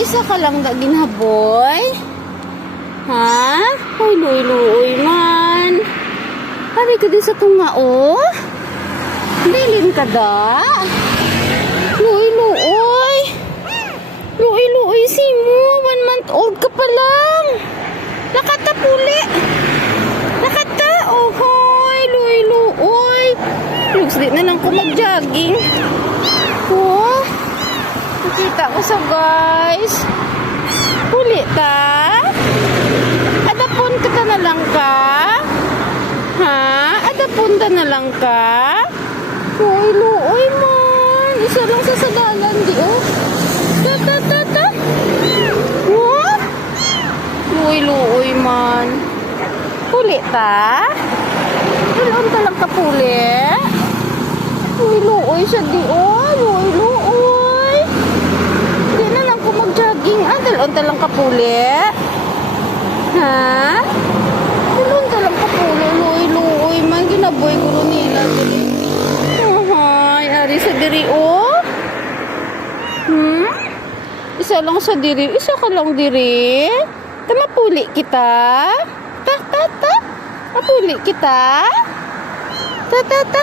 isa ka lang da ginhaboy? Ha? Hoy, luoy man. Hari ka din sa tungao? Dilin ka da? Luoy. Luoy si mo. 1 month old ka pa lang. Nakata puli. Nakata. Oh, hoy. Luoy. Looks di na lang ko mag-jogging. Oh. Nakita ko sa guys. Puli ta? Adapon ka na lang ka? Ha? Adapon ka na lang ka? Luoy man. Isa lang sa sadalan di oh. Ta. What? Luoy man. Puli ta? Ilan ka lang ka puli? Luoy siya di oh. Luoy. Di na lang ko mag-jogging. Dalon ka lang ka puli? Ha? Dalon ka lang ka puli. Luoy man. Ginaboy guro nila. Ari sa diri oh. Isa lang sa diri. Isa ka lang diri. Mapuli kita. Ta. Mapuli kita. Ta.